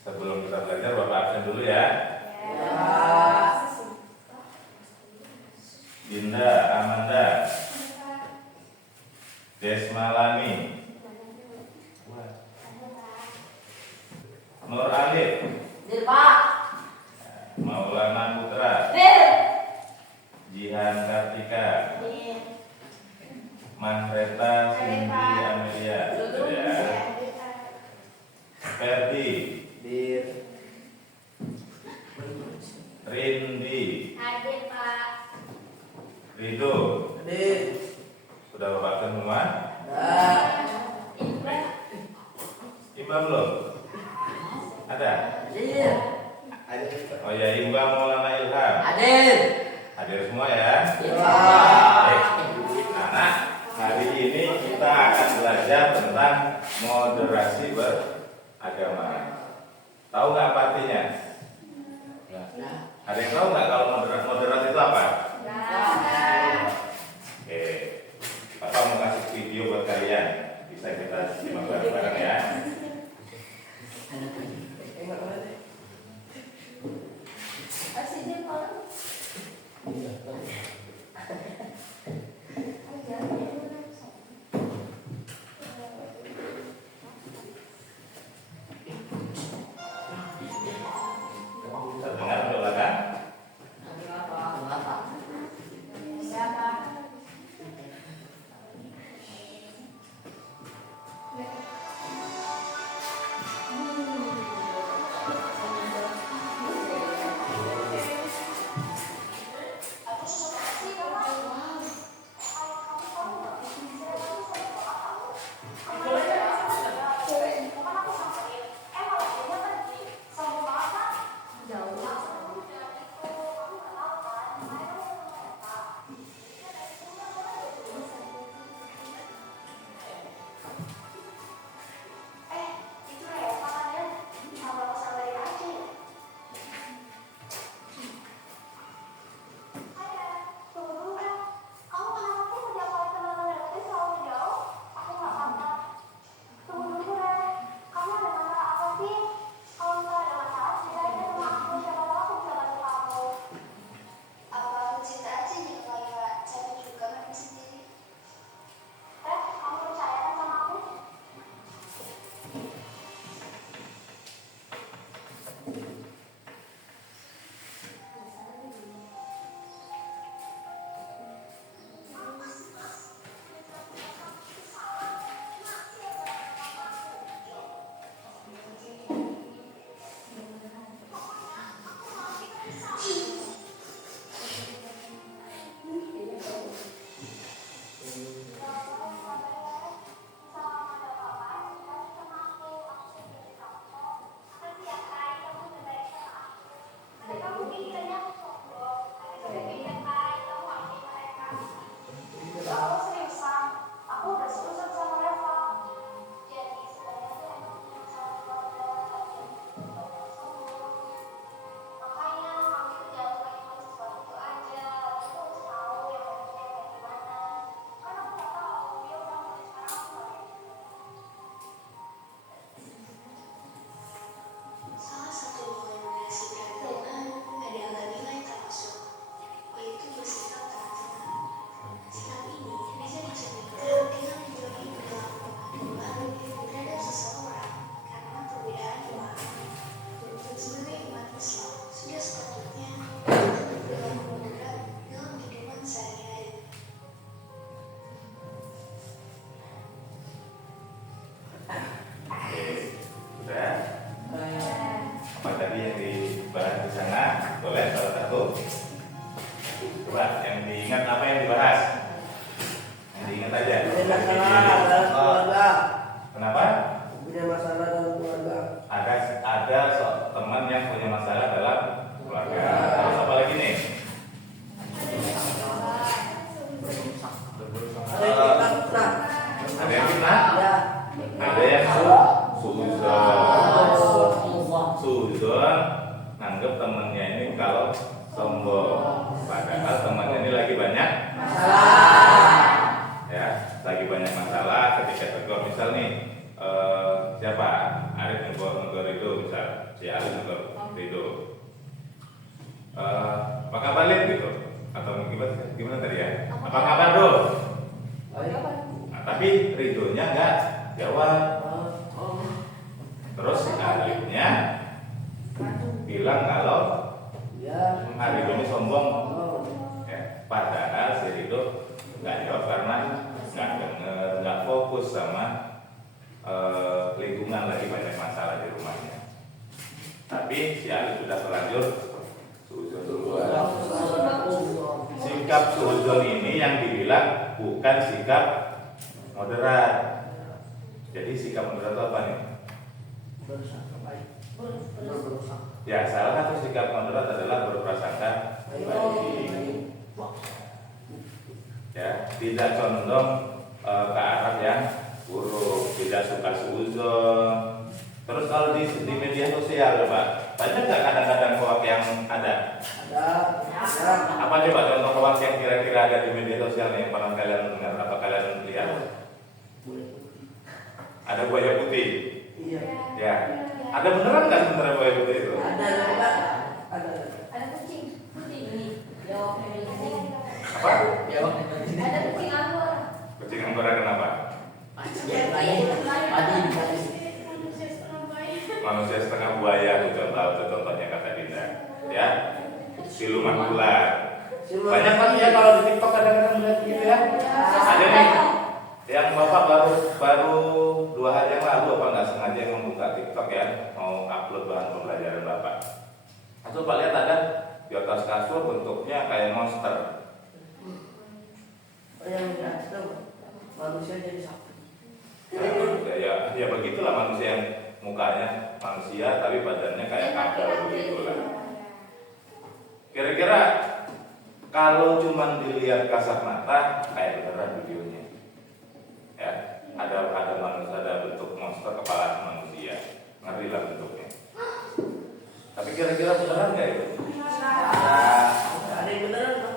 Sebelum kita belajar, Bapak absen dulu ya. Dinda, Amanda, Desmalani, Nur Alif, Maulana Putra, Jihan Kartika, Manreta Cindy Amelia, Ferdi, Rindi, Rido, sudah Bapak absen semua? Iba belum? Ada? Oh ya, Iba Maulana Ilham. Hadir semua ya? Anak, hari ini kita akan belajar tentang moderasi beragama. Tahu nggak apa artinya? Ada yang tahu nggak kalau moderat itu apa? Oke, Bapak mau kasih video buat kalian. Bisa kita simak bareng-bareng ya. Terdengar belakang? yang suzon nganggep temennya ini kalau sombong, padahal temannya ini lagi banyak ya, lagi banyak masalah. Ketika tegur misal nih siapa Arif negor itu, misal si Arif negor itu apa kabar Lip gitu, atau gimana tadi ya, apa kabar Bro, nah, tapi Ridhonya nggak jawab. Terus si Arifnya bilang kalau Arif ini sombong ya, padahal si Ridho nggak jawab karena nggak denger, nggak fokus sama lingkungan, lagi banyak masalah di rumahnya. Tapi si Ali sudah terlanjur suudzon duluan. Sikap suudzon ini yang dibilang bukan sikap moderat. Jadi sikap moderat itu apa nih? Ya, salah satu sikap moderat adalah berprasangka baik. Ya, tidak condong ke arah yang buruk, tidak suka suudzon. Terus kalau di media sosial, Pak, banyak nggak kadang-kadang hoax yang ada? Ada. Apa coba contoh hoax yang kira-kira ada di media sosial yang pernah kalian dengar atau kalian lihat? Ada buaya putih. Iya. Ya. Ada beneran nggak sebenarnya buaya putih itu? Ada kucing putih ini. Apa? Ada kucing anggur. Kucing Anggora kenapa? Manusia setengah buaya itu contohnya kata Dinda. Ya, siluman ular. Banyak kan ya kalau di TikTok kadang-kadang melihat gitu ya. Ada nih yang bapak baru 2 hari yang lalu apa nggak sengaja membuka TikTok ya, mau upload bahan pembelajaran bapak. Itu Pak lihat ada di atas kasur bentuknya kayak monster. Manusia jadi sapi. Ya begitulah manusia yang mukanya manusia tapi badannya kayak kabel begitulah. Kira-kira kalau cuma dilihat kasat mata kayak beneran videonya. Ya, ada manusia, ada bentuk monster kepala manusia, ngeri lah bentuknya. Tapi kira-kira beneran nggak itu? Ada yang beneran, Pak.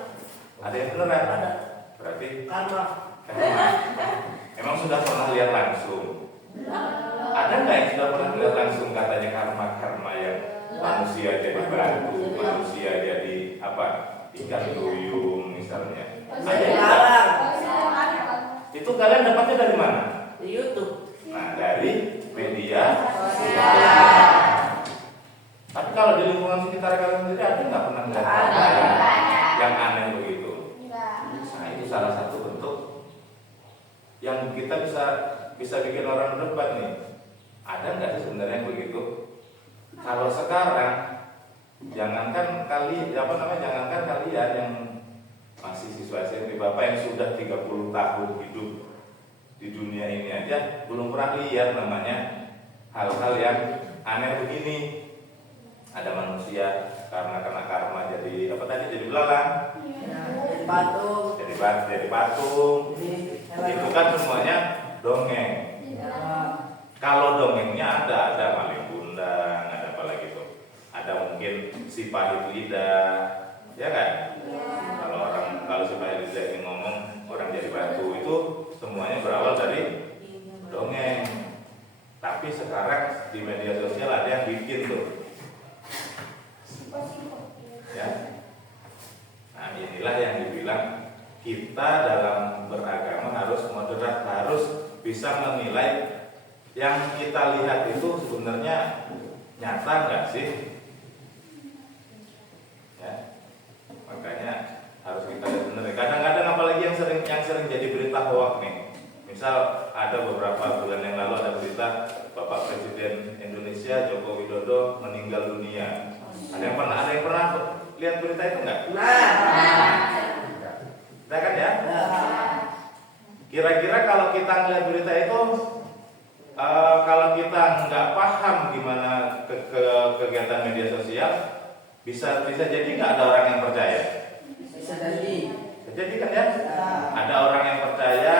Ada yang beneran. Ada. Berarti Karma. Emang sudah pernah lihat langsung? Ada nggak yang sudah pernah lihat langsung katanya karma yang manusia jadi batu, manusia jadi apa? Ikan duyung misalnya. Ada yang Sekarang. itu kalian dapatnya dari mana? Di YouTube. Nah, dari media. Tapi kalau di lingkungan sekitar kalian sendiri ada nggak pernah melihat yang aneh begitu? Nah, itu salah satu bentuk yang kita bisa bikin orang berdebat nih. Ada nggak sih sebenarnya yang begitu? Kalau sekarang jangankan kalian yang masih siswa SMP, bapak yang sudah 30 tahun hidup di dunia ini aja belum pernah lihat namanya hal-hal yang aneh begini. Ada manusia karena kena karma jadi apa tadi, jadi belalang, Jadi patung. jadi patung. Itu kan semuanya dongeng. Kalau dongengnya ada maling kundang, ada apa lagi tuh? Ada mungkin si pahit lidah, ya kan? Kalau si pahit lidah ini ngomong orang jadi batu, itu semuanya berawal dari dongeng. Tapi sekarang di media sosial ada yang bikin tuh. Ya. Nah, inilah yang dibilang kita dalam beragama harus moderat, harus bisa menilai yang kita lihat itu sebenarnya nyata nggak sih? Ya. Makanya harus kita lihat benar. Kadang-kadang apalagi yang sering jadi berita hoax nih. Misal ada beberapa bulan yang lalu ada berita Bapak Presiden Indonesia Joko Widodo meninggal dunia. Ada yang pernah lihat berita itu nggak? Kita kan ya? Kira-kira kalau kita ngeliat berita itu, kalau kita nggak paham gimana kegiatan media sosial, bisa jadi nggak ada orang yang percaya? Bisa jadi. Jadi kan ya, ada orang yang percaya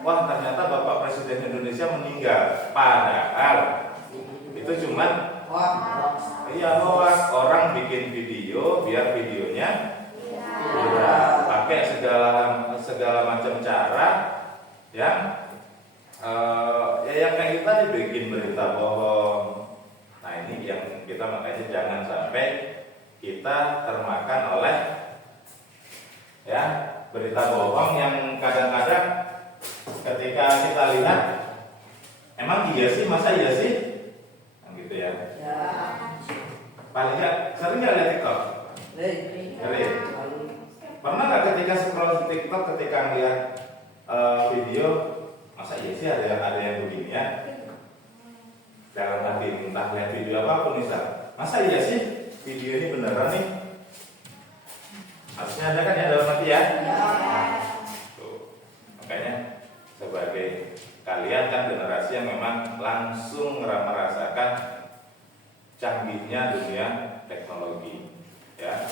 wah ternyata Bapak Presiden Indonesia meninggal. Padahal itu cuman iya hoax, orang bikin video biar videonya viral, pakai segala macam cara yang yang kayak kita dibikin berita bohong. Nah ini yang kita makanya jangan sampai kita termakan oleh ya berita bohong yang kadang-kadang ketika kita lihat emang iya sih, masa iya sih, nah, gitu ya. Paling nggak sering nggak lihat TikTok? Sering. Pernah nggak ketika scroll TikTok ketika ngeliat video, masa iya sih ada yang begini ya? Dalam hati entah lihat video apapun misal, masa iya sih video ini beneran nih? Harusnya ada kan ya dalam hati ya? Tuh. Makanya sebagai kalian kan generasi yang memang langsung merasakan canggihnya dunia teknologi, ya.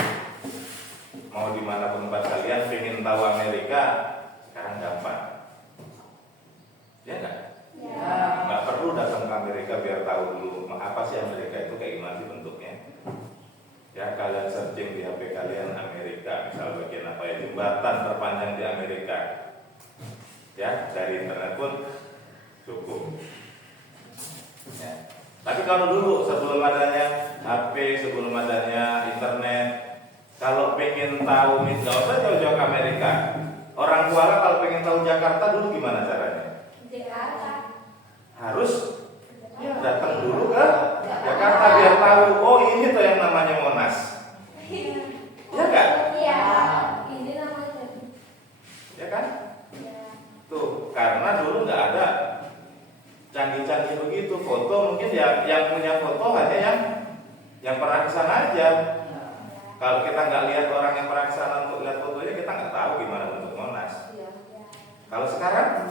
Mau dimanapun tempat kalian pengen tahu Amerika sekarang gampang, ya nggak? Nggak perlu datang ke Amerika biar tahu dulu apa sih Amerika itu kayak gimana sih bentuknya. Ya kalian searching di HP kalian Amerika, misal bagian apa ya, jembatan terpanjang di Amerika. Ya dari internet pun cukup. Ya. Tapi kalau dulu sebelum adanya HP, sebelum adanya internet, kalau pengen tahu nggak usah jauh-jauh ke Amerika. Orang tua kalau pengen tahu Jakarta dulu gimana caranya? Harus ya datang dulu ke Jakarta biar tahu, oh ini tuh yang namanya Monas. Ya kan? Iya. Ini namanya. Ya kan? Tuh, karena dulu nggak ada canggih-canggih begitu. Foto mungkin yang punya foto hanya yang pernah ke sana aja. Kalau kita nggak lihat orang yang pernah ke sana untuk lihat fotonya, kita nggak tahu gimana bentuk Monas. Kalau sekarang,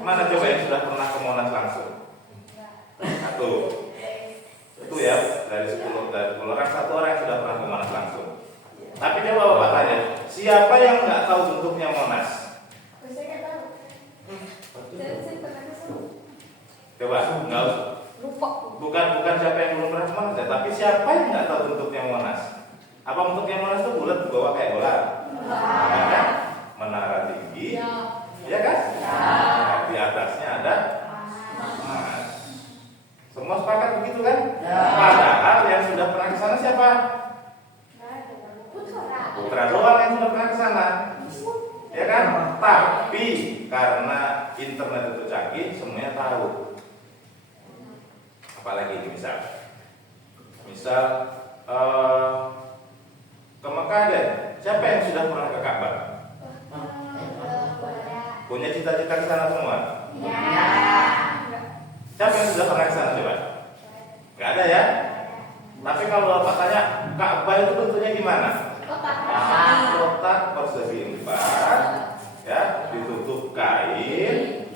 mana coba yang sudah pernah ke Monas langsung? Satu. Itu ya dari 10 orang, 1 orang yang sudah pernah ke Monas langsung. Tapi coba Bapak tanya, siapa yang nggak tahu bentuknya Monas? Coba, nggak bukan siapa yang belum pernah ke Monas, ya, tapi siapa yang nggak tahu bentuknya Monas? Apa bentuknya Monas itu bulat di bawah kayak bola? Ya kan? Menara tinggi, ya kan? Nah, di atasnya ada emas. Semua sepakat begitu kan? Padahal yang sudah pernah ke sana siapa? Putra doang yang sudah pernah ke sana. Ya kan? Tapi karena internet itu canggih, semuanya tahu. Apalagi misal ke Mekah deh. Siapa yang sudah pernah ke Ka'bah? Punya cita-cita ke sana semua? Siapa yang sudah pernah ke sana coba? Gak ada ya? Tapi kalau Bapak tanya, Ka'bah itu bentuknya gimana? Kotak persegi 4, ya, ditutup kain,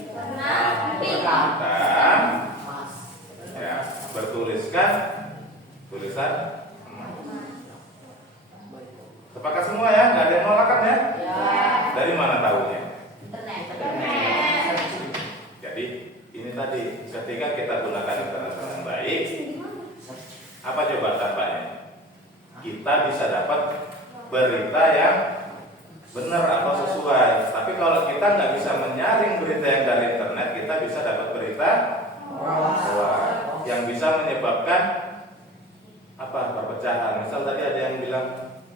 hitam, ya, bertuliskan tulisan emas. Sepakat semua ya, nggak ada yang nolak kan ya? Dari mana tahunya? Jadi ini tadi ketika kita gunakan internet dengan baik, apa coba tampaknya? Kita bisa dapat berita yang benar atau sesuai. Tapi kalau kita nggak bisa menyaring berita yang dari internet, kita bisa dapat berita hoax yang bisa menyebabkan perpecahan. Misal tadi ada yang bilang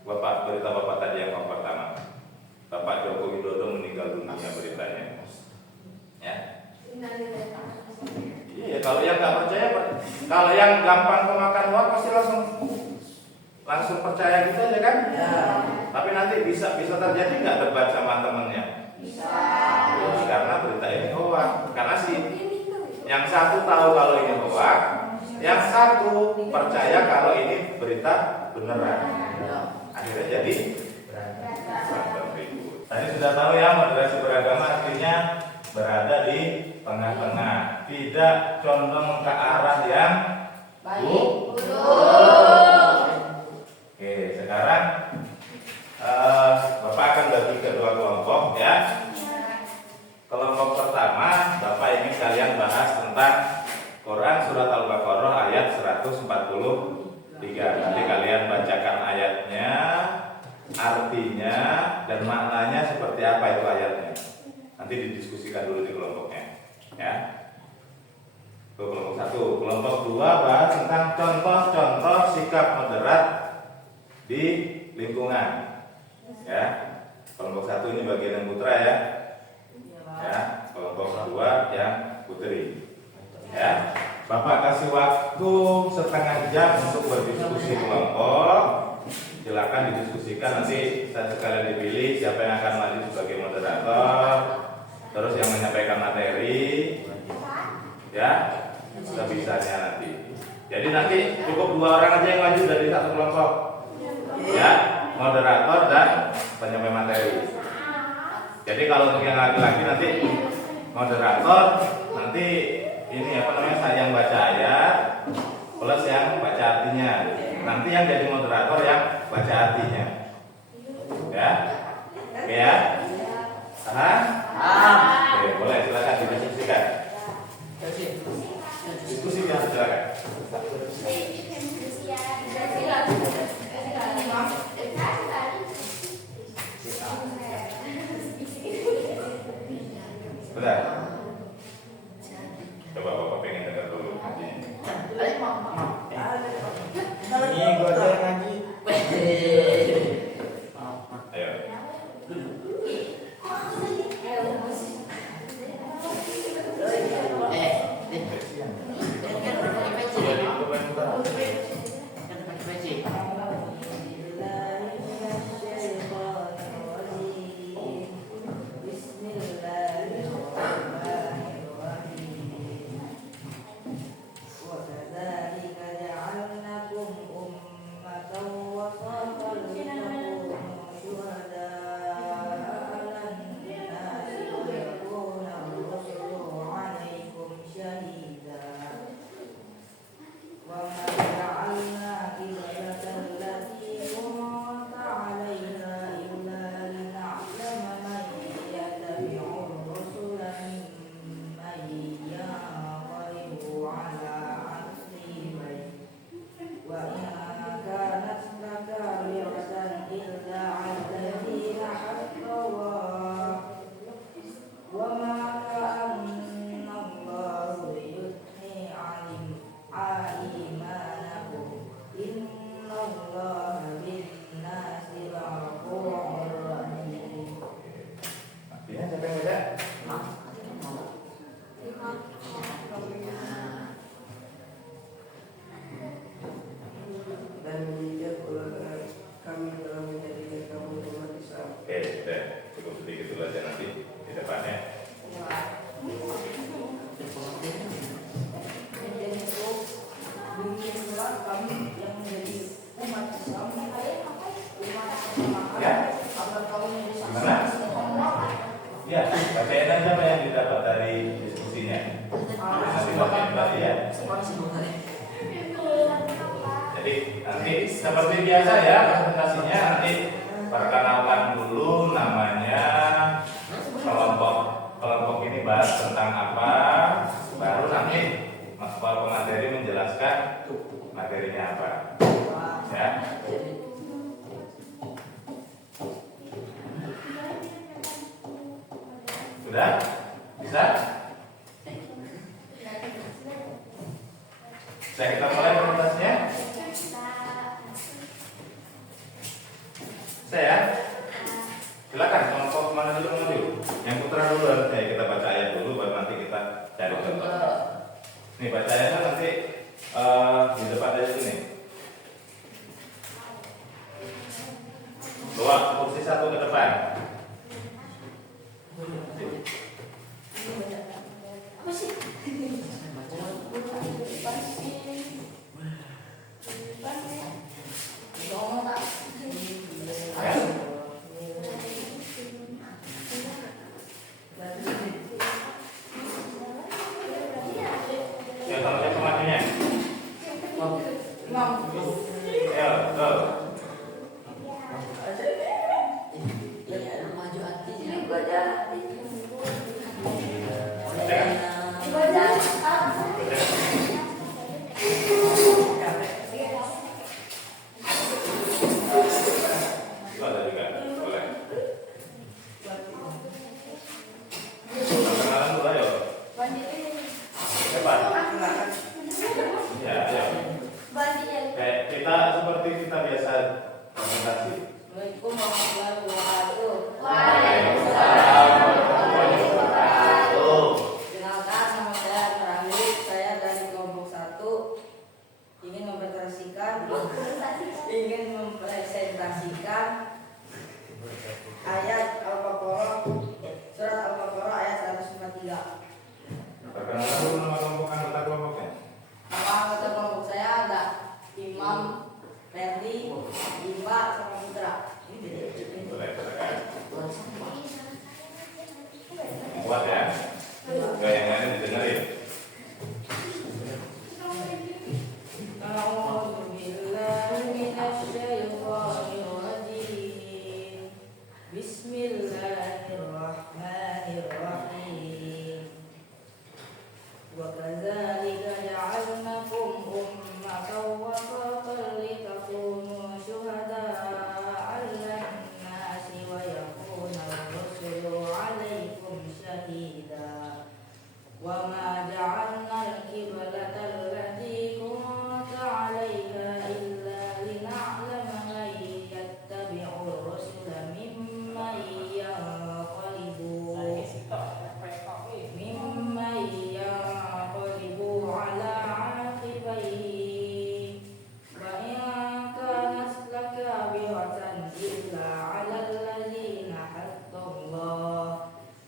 berita Bapak tadi yang pertama, Bapak Joko Widodo meninggal dunia beritanya. Ya. Iya, kalau yang nggak percaya, kalau yang gampang kemakan hoax pasti langsung percaya gitu aja kan? Tapi nanti bisa terjadi nggak debat sama temennya? Bisa. Karena berita ini hoax. Karena yang satu tahu kalau ini hoax, yang satu percaya kalau ini berita beneran. Akhirnya jadi ribut. Tadi sudah tahu ya, moderasi beragama artinya berada di tengah-tengah, tidak condong ke arah yang buruk. Oke, sekarang Bapak akan bagi ke 2 kelompok ya. Kelompok pertama, Bapak ingin kalian bahas tentang Quran Surat Al-Baqarah ayat 143. Nanti kalian bacakan ayatnya, artinya, dan maknanya seperti apa itu ayatnya. Nanti didiskusikan dulu di kelompoknya, ya. Itu kelompok 1. Kelompok 2 bahas tentang contoh-contoh sikap moderat di lingkungan, ya. Kelompok 1 ini bagian yang putra, ya. Ya, kelompok 2 yang putri. Ya, Bapak kasih waktu setengah jam untuk berdiskusi kelompok. Silakan didiskusikan, nanti saya sekalian dipilih siapa yang akan maju sebagai moderator, terus yang menyampaikan materi, ya, sebisanya nanti. Jadi nanti cukup 2 orang aja yang maju dari satu kelompok, ya, moderator dan penyampai materi. Jadi kalau untuk yang laki-laki nanti moderator, nanti ini apa namanya, saya yang baca ayat plus yang baca artinya. Nanti yang jadi moderator yang baca artinya. Ya, oke ya? Paham? Oke, boleh, silakan didiskusikan. Diskusikan, silakan. Benar. Coba Bapak pengen dengar dulu. Ini gue ada ngaji. Ayo. Ya, bacain aja apa yang didapat dari diskusinya. Nanti bacain lagi ya. Jadi nanti seperti biasa ya presentasinya, nanti perkenalkan dulu namanya, kelompok ini bahas tentang apa, baru nanti Mas pemateri menjelaskan materinya apa. Ya. Sudah? Bisa? Saya kita mulai presentasinya. Saya. Silakan kelompok mana dulu maju. Yang putra dulu harusnya kita baca ayat dulu, baru nanti kita cari contoh. Nih baca ayatnya nanti di depan aja sini. Bawa kursi satu ke depan. Apa sih? Ya, kalau saya pemajunya. Ayo, go. Maju hati. وكذلك جعلناكم أمة وسطا لتكونوا شهداء على الناس ويكون الرسول عليكم شهيدا وما جعلنا القبلة التي كنت عليها إلا لنعلم من يتبع الرسل ممن ينقلب على عاقبيه وإن كانت لكبيرة إلا على الذين حد الله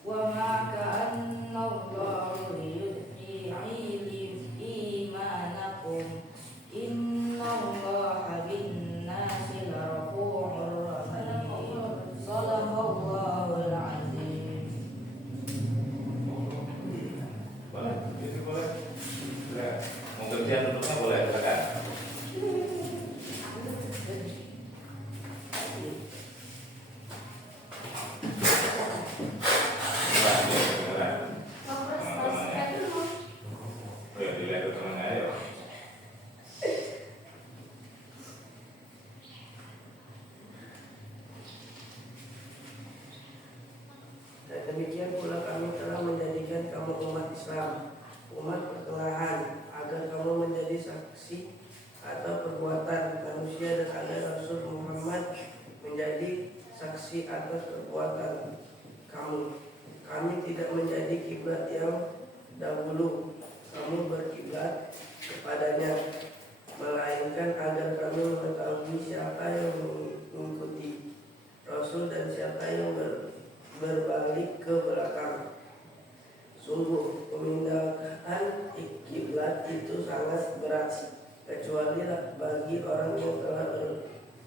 وما كان الله ليضيع إيمانكم إن الله بالناس لرؤوف رحيم صدق الله العظيم. Boleh, itu boleh. Boleh. Mau kerja duduknya boleh, silakan. Dan demikian pula kami telah menjadikan kamu umat Islam, umat pertengahan, agar kamu menjadi saksi atau perbuatan manusia dan agar Rasul Muhammad menjadi saksi atas perbuatan kamu. Kami tidak menjadi kiblat yang dahulu kamu berkiblat kepadanya, melainkan agar kami mengetahui siapa yang mengikuti Rasul dan siapa yang berbalik ke belakang. Sungguh memindahkan kiblat itu sangat berat, kecuali bagi orang yang telah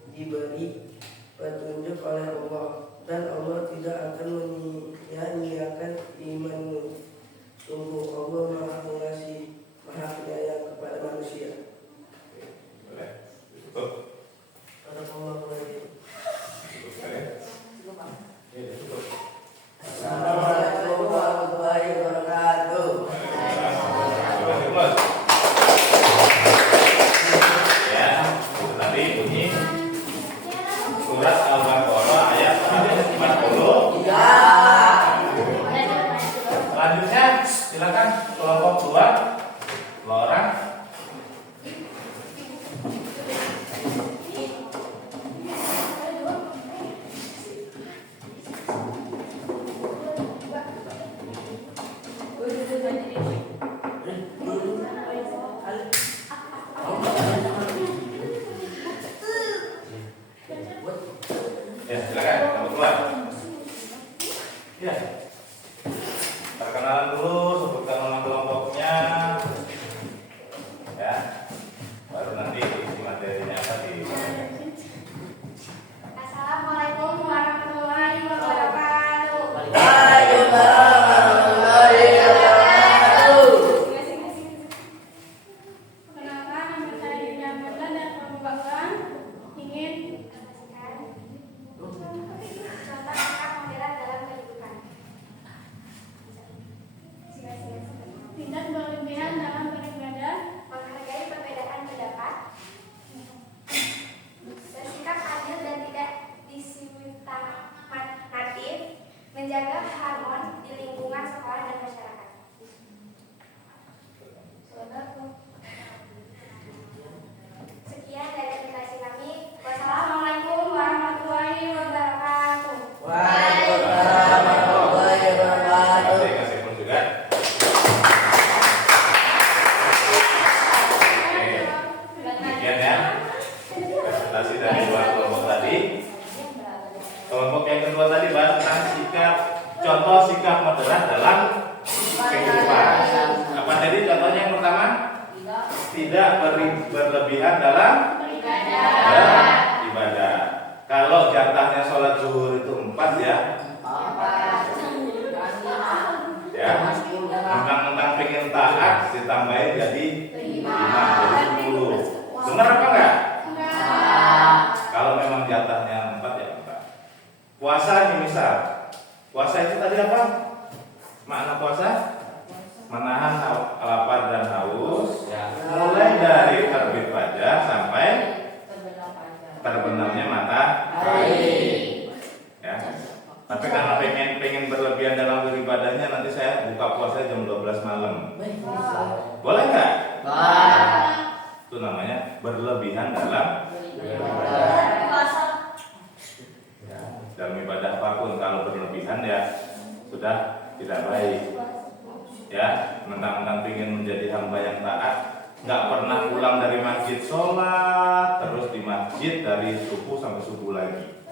diberi petunjuk oleh Allah, dan Allah tidak akan menyia-nyiakan imanmu. Sungguh Allah Maha Pengasih, Maha Penyayang kepada manusia. Boleh. Tutup. Assalamualaikum warahmatullahi wabarakatuh. Ya, itu tadi bunyi surat Al-Baqarah ayat 140. Ya. Selanjutnya silakan kelompok 2 orang. Ya, silakan kelompok 2. Ya. Perkenalan dulu, sebutkan nama kelompoknya. Ya. Baru nanti isi materinya apa di Assalamualaikum warahmatullahi wabarakatuh. Waalaikumsalam warahmatullahi wabarakatuh. Perkenalkan, nama saya Dinda Amanda dan pembukaan ingin contoh sikap moderat dalam kehidupan. Tidak berlebihan dalam beribadah, menghargai perbedaan pendapat, bersikap adil dan tidak diskriminatif, menjaga harmoni di lingkungan sekolah dan masyarakat. Sekian dari presentasi kami. Wassalamualaikum warahmatullahi wabarakatuh. Waalaikumsalam warahmatullahi wabarakatuh. kasih pun juga. Demikian ya presentasi dari 2 kelompok tadi. Kelompok yang kedua tadi bahas tentang sikap, contoh sikap moderat dalam kehidupan. Apa tadi contohnya yang pertama? Tidak berlebihan dalam ibadah. Kalau jatahnya sholat zuhur itu 4 ya. Ya, mentang-mentang pengen taat ditambahin jadi 5, jadi 10. Benar apa enggak? Kalau memang jatahnya 4 ya 4. Puasa ini misal. Puasa itu tadi apa? Makna puasa? menahan lapar dan haus mulai dari terbit fajar sampai terbenamnya matahari. Ya. Tapi karena pengen berlebihan dalam beribadahnya, nanti saya buka puasa jam 12 malam. Boleh nggak? Itu namanya berlebihan dalam dalam ibadah apapun. Kalau berlebihan ya sudah tidak baik. Ya, mentang-mentang ingin menjadi hamba yang taat, nggak pernah pulang dari masjid sholat, terus di masjid dari subuh sampai subuh lagi.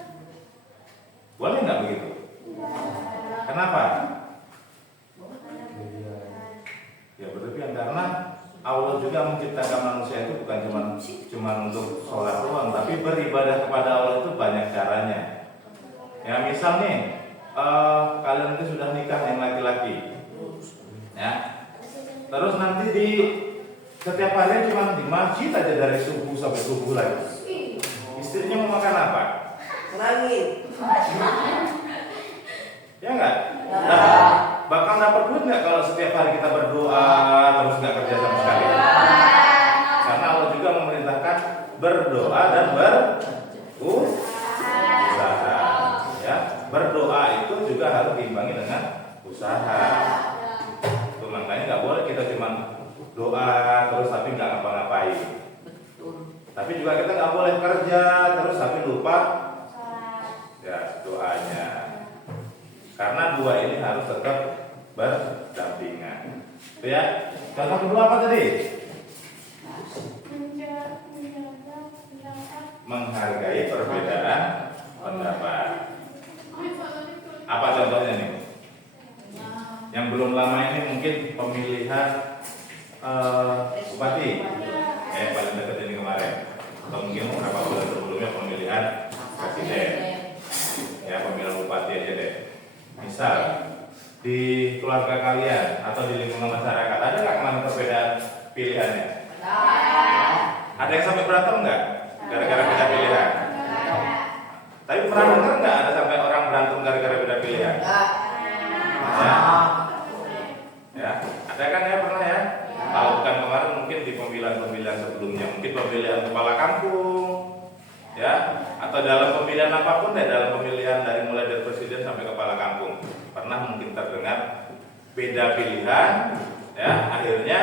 Boleh nggak begitu? Kenapa? Ya berlebihan karena Allah juga menciptakan manusia itu bukan cuma untuk sholat doang, tapi beribadah kepada Allah itu banyak caranya. Ya misal nih, kalian itu sudah nikah yang laki-laki, ya. Terus nanti di setiap hari cuma di masjid aja dari subuh sampai subuh lagi. Istrinya mau makan apa? Serangin. Ya enggak? Bakal dapat duit nggak kalau setiap hari kita berdoa terus nggak kerja sama sekali? Karena Allah juga memerintahkan berdoa dan berusaha. Ya, berdoa itu juga harus diimbangi dengan usaha. Itu makanya nggak boleh kita cuma doa terus tapi nggak ngapa-ngapain. Tapi juga kita nggak boleh kerja terus tapi lupa ya doanya. Karena dua ini harus tetap berdampingan. Itu ya. Contoh kedua apa tadi? Menghargai perbedaan pendapat. Apa contohnya nih? Yang belum lama ini mungkin pemilihan bupati. Paling dekat ini kemarin. Atau mungkin beberapa bulan sebelumnya pemilihan presiden. Ya, pemilihan bupati aja deh. Misal di keluarga kalian atau di lingkungan masyarakat ada nggak kemarin perbedaan pilihannya? Ada yang sampai berantem nggak gara-gara beda pilihan? Tapi pernah dengar nggak ada sampai orang berantem gara-gara beda pilihan? Ya, ada kan ya pernah ya? Kalau bukan kemarin mungkin di pemilihan sebelumnya, mungkin pemilihan kepala kampung, ya, atau dalam pemilihan apapun deh, dalam pemilihan mulai dari presiden sampai kepala kampung, pernah mungkin terdengar beda pilihan, ya, akhirnya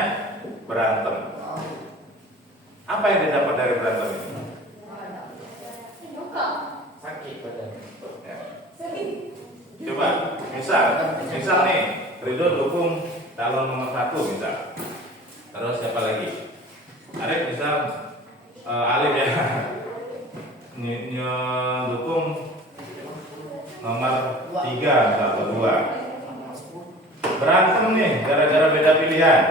berantem. Apa yang didapat dari berantem ini? Sakit badan. Ya. Coba, misal nih, Ridho dukung calon nomor 1 misal. Terus siapa lagi? Arif misal Alif ya. Dukung nomor 3 misal atau 2. Berantem nih gara-gara beda pilihan.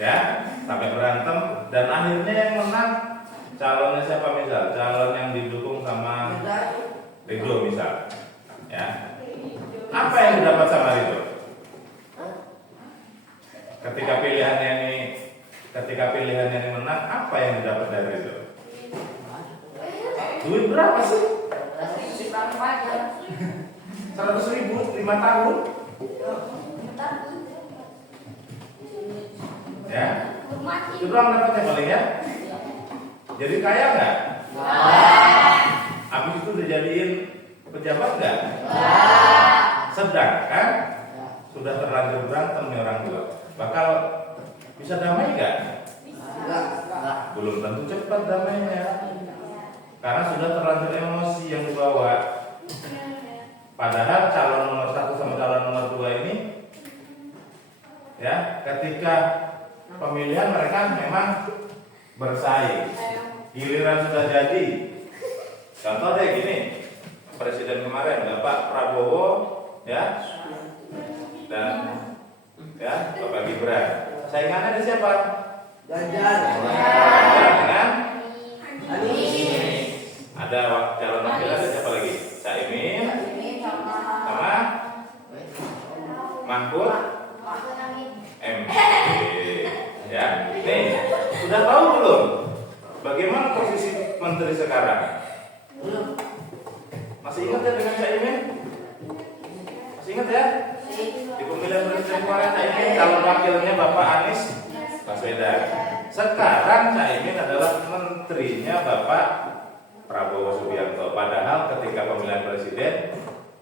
Ya, sampai berantem dan akhirnya yang menang calonnya siapa misal? Calon yang didukung sama Ridho misal. Ya. Apa yang didapat sama Ridho? Ketika pilihannya ini menang, apa yang didapat dari Ridho? Duit berapa sih? 100.000 5 tahun. Ya. Itu doang dapatnya paling ya. Jadi kaya nggak? Habis itu dijadiin pejabat nggak? Sedangkan sudah terlanjur berantem nih orang tua. Bakal bisa damai nggak? Belum tentu cepat damainya. Karena sudah terlanjur emosi yang dibawa. Padahal calon nomor 1 sama calon nomor 2 ini, ya, ketika pemilihan mereka memang bersaing. Giliran sudah jadi. Contoh deh gini, presiden kemarin Bapak Prabowo, ya, dan ya Bapak Gibran. Saingannya ada siapa? Ganjar. Dengan Anies. ada calon wakil ada siapa lagi? Caimin sama Mahfud MD. Ya, nih sudah tahu belum bagaimana posisi menteri sekarang? Masih ingat ya dengan Caimin? Masih ingat ya? Di pemilihan presiden kemarin Caimin calon wakilnya Bapak Anies Baswedan. Sekarang Caimin adalah menterinya Bapak Prabowo Subianto. Padahal ketika pemilihan presiden,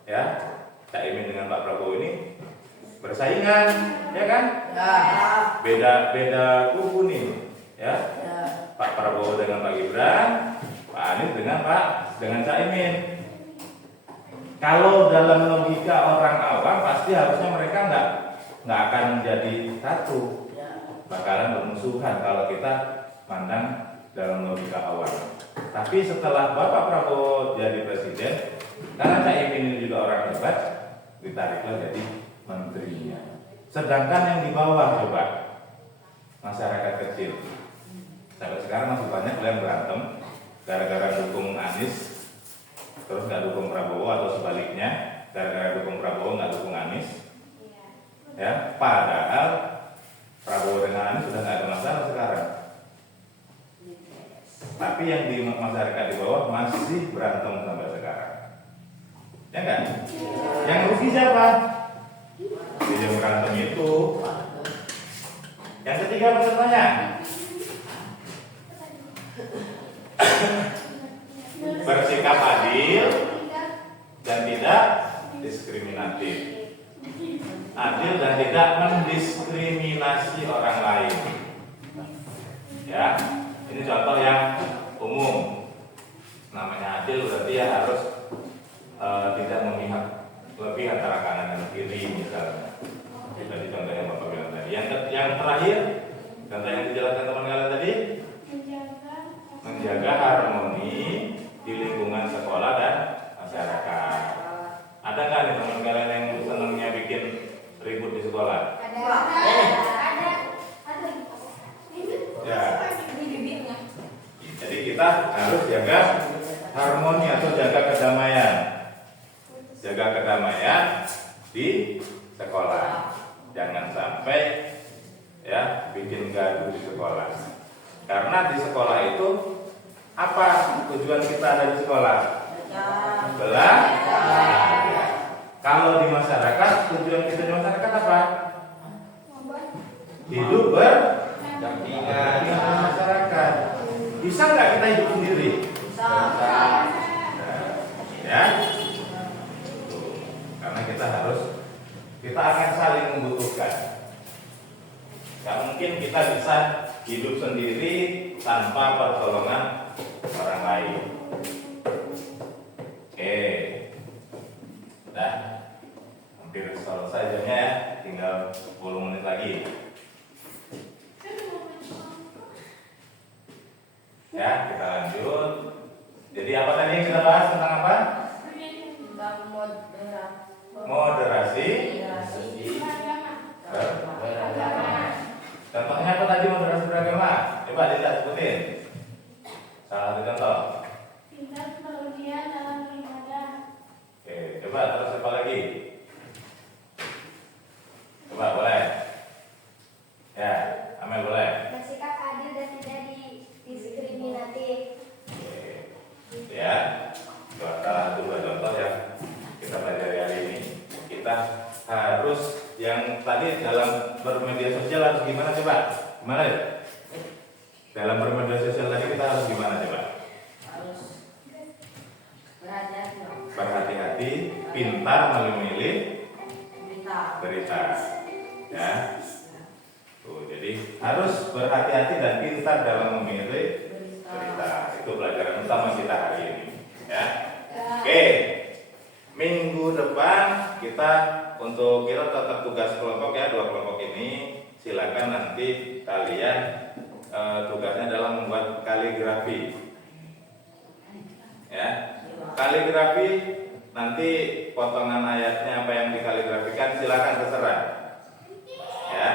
ya, Caimin dengan Pak Prabowo ini bersaingan, ya kan? Beda kubu nih, ya. Pak Prabowo dengan Pak Gibran, Pak Anies dengan Caimin. Kalau dalam logika orang awam pasti harusnya mereka nggak akan menjadi satu, bakalan bermusuhan kalau kita pandang dalam logika awam. Tapi setelah Bapak Prabowo jadi presiden, karena Caimin ini juga orang hebat, ditariklah jadi menterinya. Sedangkan yang di bawah coba masyarakat kecil, sampai sekarang masih banyak yang berantem gara-gara dukung Anies terus nggak dukung Prabowo, atau sebaliknya gara-gara dukung Prabowo nggak dukung Anies. Ya, padahal Prabowo dengan Anies sudah nggak ada masalah sekarang. Tapi yang di masyarakat di bawah masih berantem sampai sekarang. Ya kan? Yang rugi siapa? Yang berantem itu. Yang ketiga pesertanya. Bersikap adil dan tidak diskriminatif. Adil dan tidak mendiskriminasi orang lain. Ya, ini contoh yang umum. Namanya adil berarti ya harus tidak memihak lebih antara kanan dan kiri misalnya. Jadi contoh yang Bapak bilang tadi. Yang terakhir, contoh yang dijelaskan teman kalian tadi, menjaga harmoni di lingkungan sekolah dan masyarakat. Ada nggak nih teman kalian yang senangnya bikin ribut di sekolah? Ada. Ya. Jadi kita harus jaga harmoni atau jaga kedamaian. Jaga kedamaian di sekolah. Jangan sampai ya bikin gaduh di sekolah. Karena di sekolah itu apa tujuan kita ada di sekolah? Belajar. Kalau di masyarakat, tujuan kita di masyarakat apa? Hidup berdampingan dengan masyarakat. Bisa nggak kita hidup sendiri? Bisa. Ya. Karena kita akan saling membutuhkan. Gak mungkin kita bisa hidup sendiri tanpa pertolongan orang lain. Oke, udah hampir selesai jamnya ya, tinggal 10 menit lagi. Ya, kita lanjut. Jadi apa tadi yang kita bahas tentang apa? Moderasi. Contohnya apa tadi moderasi beragama? Coba tidak sebutin. Salah satu contoh. Tingkat kerugian dalam beribadah. Oke, coba terus apa lagi? Coba boleh. Ya, Amel boleh. Bersikap adil dan tidak diskriminatif. Oke. Ya, salah satu dua contoh yang kita pelajari hari ini. Kita harus yang tadi dalam bermedia sosial harus gimana coba? Gimana ya? Dalam bermedia sosial tadi kita harus gimana coba? Harus berhati-hati. Berhati-hati, pintar memilih berita. Ya. Tuh, jadi harus berhati-hati dan pintar dalam memilih berita. Itu pelajaran utama kita hari ini. Ya. Oke. Minggu depan kita tetap tugas kelompok ya, 2 kelompok ini. Silakan nanti kalian tugasnya dalam membuat kaligrafi. Ya. Kaligrafi nanti potongan ayatnya apa yang dikaligrafikan silakan terserah. Ya.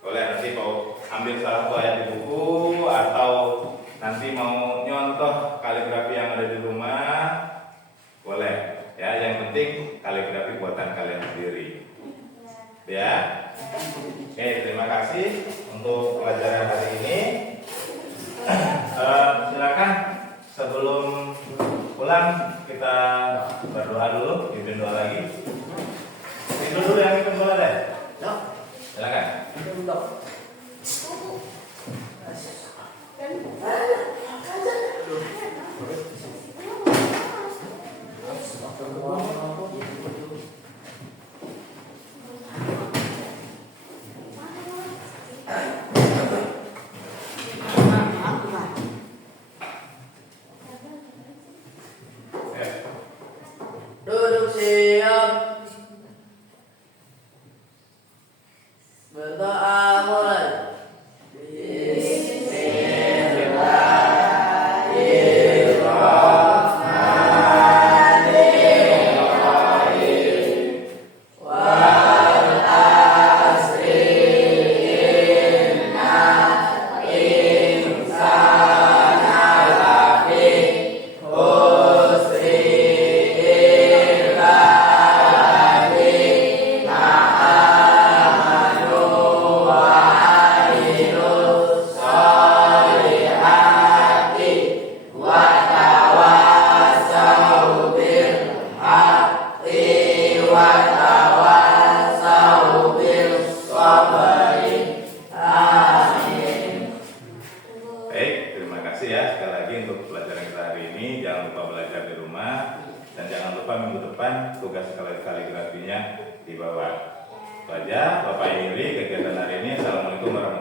Boleh nanti mau ambil salah satu ayat di buku atau nanti mau nyontoh kaligrafi yang ada di rumah. Boleh. Ya, yang penting kaligrafi buatan kalian sendiri. Ya. Oke, terima kasih untuk pelajaran hari ini. Silakan sebelum pulang kita berdoa dulu, pimpin doa lagi. Dulu yang ikut bola deh. Dok, Silakan. dok. Duduk siap. Berdoa mulai. Baik, terima kasih ya sekali lagi untuk pelajaran kita hari ini. Jangan lupa belajar di rumah dan jangan lupa minggu depan tugas kaligrafinya dibawa. Baca, Bapak Iri kegiatan hari ini. Assalamualaikum warahmatullahi wabarakatuh.